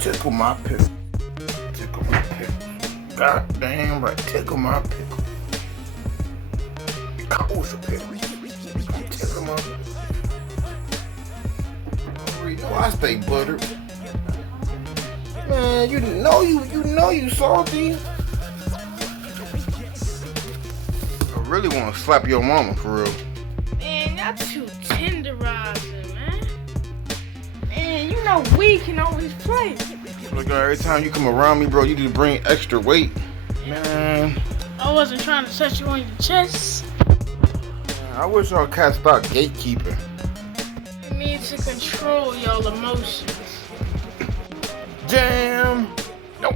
Tickle my pickle. Tickle my pickle. God damn right, tickle my pickle. What's a pickle? Tickle my pickle. You know I stay buttered. Man, you know you salty. I really want to slap your mama for real. Man, y'all too tenderizing, man. Man, you know we can always play. Look, every time you come around me, bro, you just bring extra weight. Man. I wasn't trying to touch you on your chest. Man, I wish y'all cats stop gatekeeping. You need to control your emotions. Damn. Nope.